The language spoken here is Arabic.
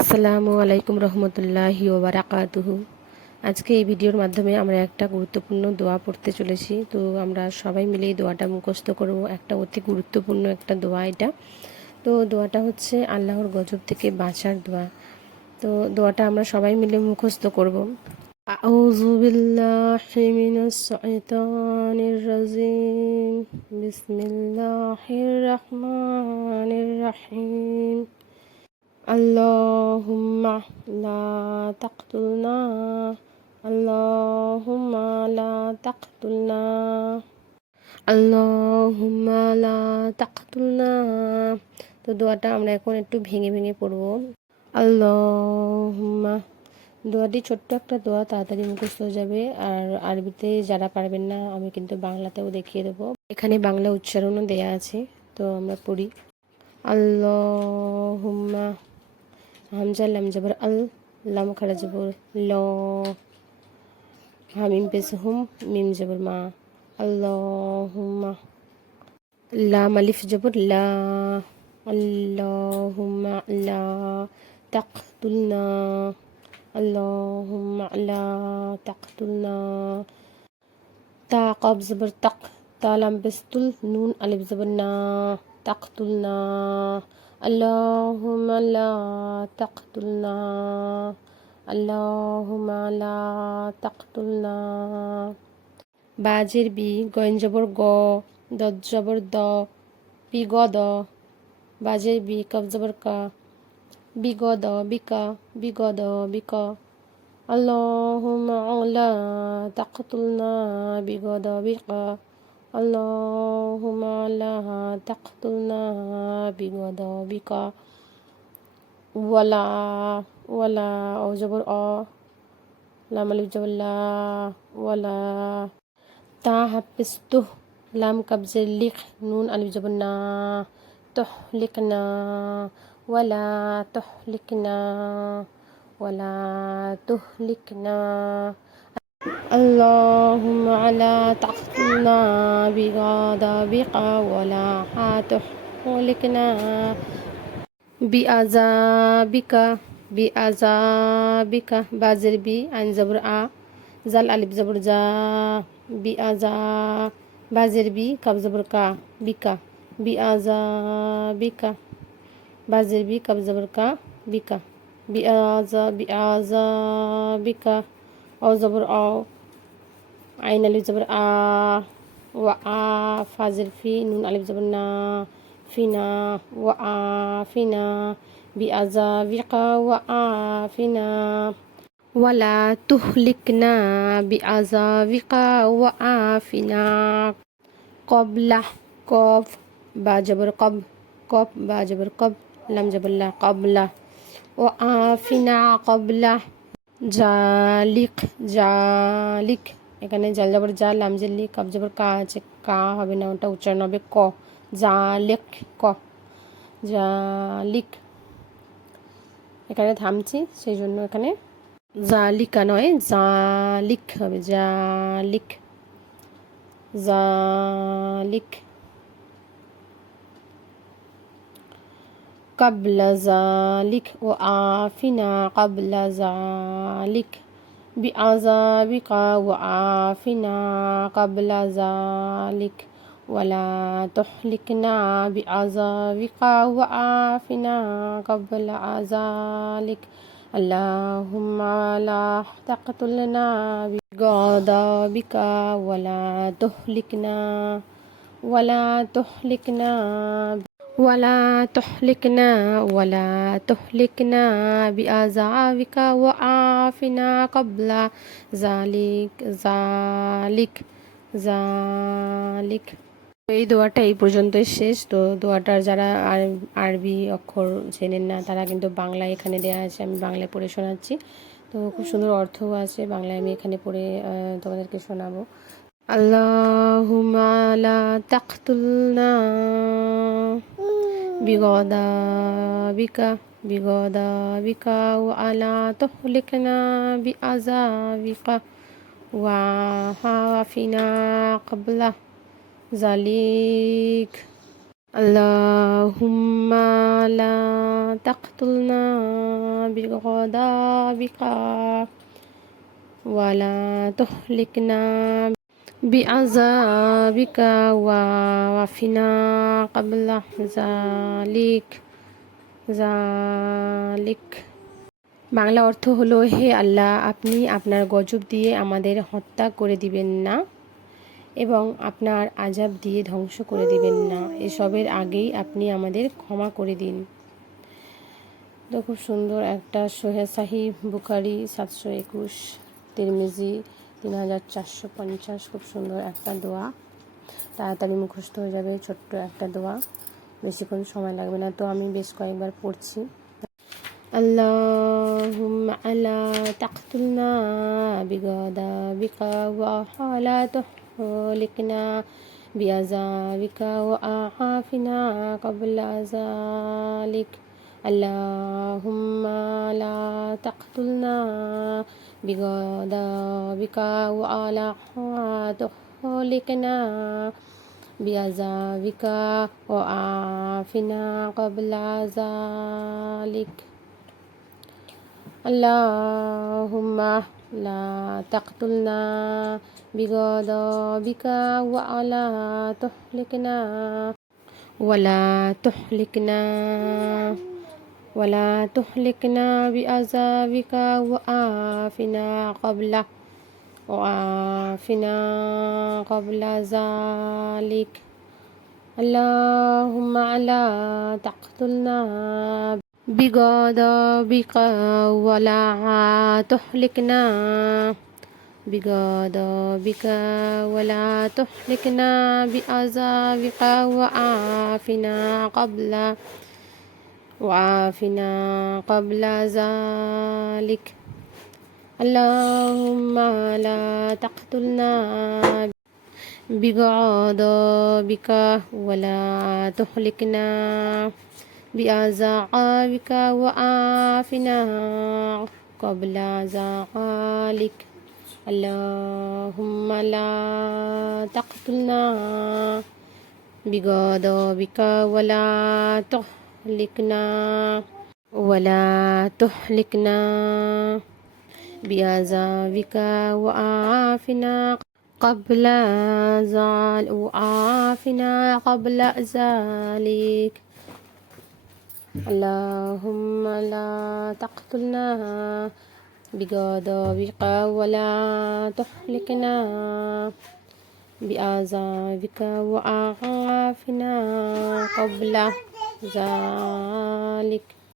আসসালামু আলাইকুম রহমতুল্লাহি ওবারাকাতুহু আজকে এই ভিডিওর মাধ্যমে আমরা একটা গুরুত্বপূর্ণ দোয়া পড়তে চলেছি। তো আমরা সবাই মিলে এই দোয়াটা মুখস্থ করব। একটা অতি গুরুত্বপূর্ণ একটা দোয়া এটা। তো দোয়াটা হচ্ছে আল্লাহর গজব থেকে বাঁচার দোয়া। তো দোয়াটা আমরা সবাই মিলে মুখস্থ করব। আউযু বিল্লাহি মিনাশ শাইতানির রাজিম। বিসমিল্লাহির রহিম। اللهم لا تقتلنا اللهم لا تقتلنا اللهم لا تقتلنا তো দোয়াটা আমরা এখন একটু ভেঙে ভেঙে পড়ব আল্লাহুম্মা দোয়াটি ছোট্ট একটা দোয়া তাড়াতাড়ি মুখস্থ হয়ে যাবে আর আরবিতে যারা পারবেন না আমি কিন্তু বাংলাতেও দেখিয়ে দেবো এখানে বাংলা উচ্চারণও দেয়া আছে তো আমরা পড়ি আল্লাহুম্মা হামজা লাম জবর আল লাম খাড়া জবর ল হামিম পেস হুম মিম জবর মা আল্লাহুম্মা লাম আলিফ জবর লা আল্লাহুম্মা লা তাকতুলনা اللهم لا تقتلنا تا قاب زبر تق تا لام بستل نون الف زبر نا تقتلنا اللهم لا تقتلنا اللهم لا تقتلنا বাজের বি গয়েন জবর গ দত জবর দ বি গ দ বাজের বি কব জবর কা বি গ দ বিকা বি গ দ বিক اللهم لا تقتلنا بغض بك اللهم لا تقتلنا بغضبك ولا ولا أو جبر أ لام ألف جبر لا ولا تا حبسته لام كبز لك نون ألف جبر نا تهلكنا ولا تهلكنا ولا تهلكنا. اللهم على تقتلنا بغضبك ولا تهلكنا بعذابك بعذابك بازر بي عن زبر آ. زل ألف زبر جا. بعذا بازر بي كب زبر كا. بك. بعذابك بازر بي كب زبر كا. بك. بعذا بعذابك أو زبر أو عين ألف زبر آ وآ فا فازل في نون ألف زبر نا فينا وآ فينا بأزافق وآ فينا ولا تهلكنا بأزافق وآفنا قبل قب باجبر قب قب باجبر قب لم جبر لا قبل وآفنا قبل জালিক জালিক। এখানে জাল যাবর যা লাম জেলি কাপ যাবর কা আছে, কা হবে না, ওটা উচ্চারণ হবে ক। জালেক, ক। জালিক। এখানে থামছি, সেই জন্য এখানে জালিকা নয়, জালিক হবে, জালিক। জালিক। قبل ذلك وعافنا قبل ذلك بعذابك وعافنا قبل ذلك ولا تحلكنا بعذابك وعافنا قبل ذلك. اللهم لا تقتلنا بغضبك ولا تهلكنا ولا تهلكنا ওয়ালা তহলিকনা ওয়ালা তহলিকনা বিআজাবিকা ওয়া আফিনা কবলা জালিক জালিক জালিক এই দোয়াটা এই পর্যন্তই শেষ। তো দোয়াটার যারা আরবি অক্ষর চেনেন না, তারা কিন্তু বাংলায় এখানে দেওয়া আছে, আমি বাংলায় পড়ে শোনাচ্ছি। তো খুব সুন্দর অর্থও আছে, বাংলায় আমি এখানে পড়ে তোমাদেরকে শোনাবো। اللهم لا تقتلنا بغضبك بغضبك وألا تهلكنا بعذابك وعافنا قبل ذلك. اللهم لا تقتلنا بغضبك ولا تهلكنا بعذابك وعافنا قبل ذلك ذلك বাংলা অর্থ হলো হে আল্লাহ আপনি আপনার গজব দিয়ে আমাদের হত্যা করে দিবেন না এবং আপনার আজাব দিয়ে ধ্বংস করে দিবেন না এসবের আগেই আপনি আমাদের ক্ষমা করে দিন তো খুব সুন্দর একটা সোহেসাহি বুখারি সাতশো একুশ তিরমিজি তিন হাজার চারশো পঞ্চাশ খুব সুন্দর একটা দোয়া তাড়াতাড়ি মুখস্থ হয়ে যাবে ছোট্ট একটা দোয়া বেশিক্ষণ সময় লাগবে না তো আমি বেশ কয়েকবার পড়ছি اللهم ألا تقتلنا بغضبك ولا تهلكنا بعذابك وأعافنا قبل ذلك اللهم لا تقتلنا بغضبك ولا تهلكنا بعذابك وعافنا قبل ذلك اللهم لا تقتلنا بغضبك ولا تهلكنا ولا تهلكنا ولا تهلكنا بعذابك وآفنا قبل وآفنا قبل ذلك. اللهم لا تقتلنا بغضبك ولا تهلكنا بغضبك ولا تهلكنا بعذابك وعافنا قبل وعافنا قبل ذلك. اللهم لا تقتلنا بغضبك ولا تهلكنا بعذابك وعافنا قبل ذلك. اللهم لا تقتلنا بغضبك ولا تهلكنا ولا تهلكنا بعذابك وعافنا قبل ذلك وعافنا قبل ذلك. اللهم لا تقتلنا بغضبك ولا تهلكنا بعذابك وعافنا قبل ذلك